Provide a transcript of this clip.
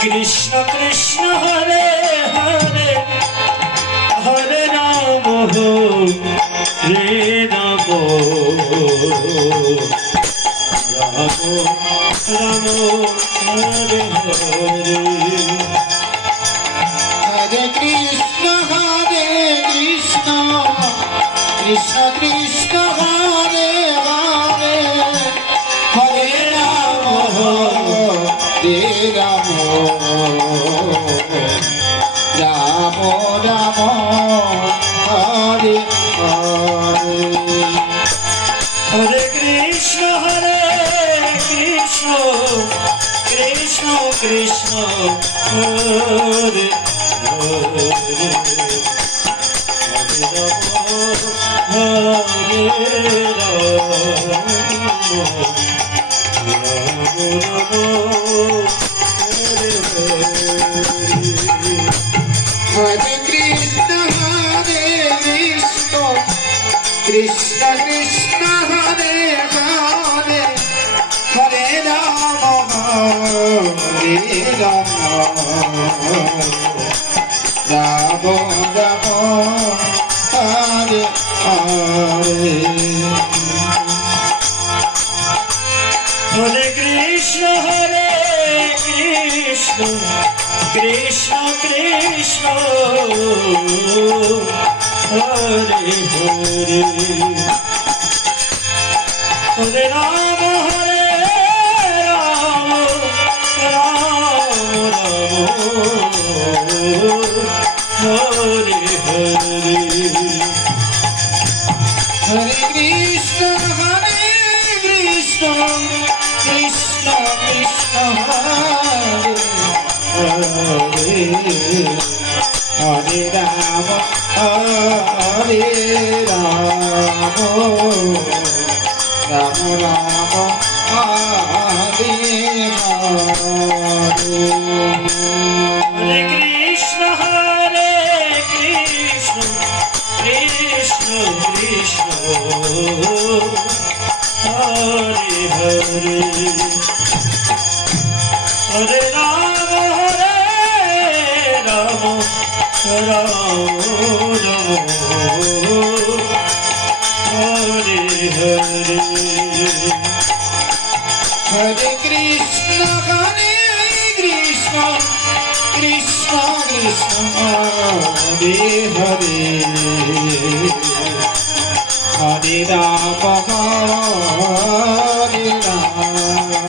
Krishna Krishna Hare Hare Hare Ram Hare Ram Ram Ram Hare Hare Hare Krishna Krishna Krishna Hare Hare Hare Ram Ram Ram Hare Hare Hare Krishna Krishna Krishna Hare Hare Hare Hare Krishna Krishna Krishna Hare Hare Hare Ram Ram Ram Hare Hare Hare Krishna Krishna Krishna Hare Hare Hare Ram Ram Ram Hare Hare Hare Krishna Krishna Krishna Hare Hare Hare Ram Ram Ram Hare Hare Hare Krishna Krishna Krishna Hare Hare Hare Ram Ram Ram Hare Hare Hare Krishna Krishna Krishna Hare Hare Hare Ram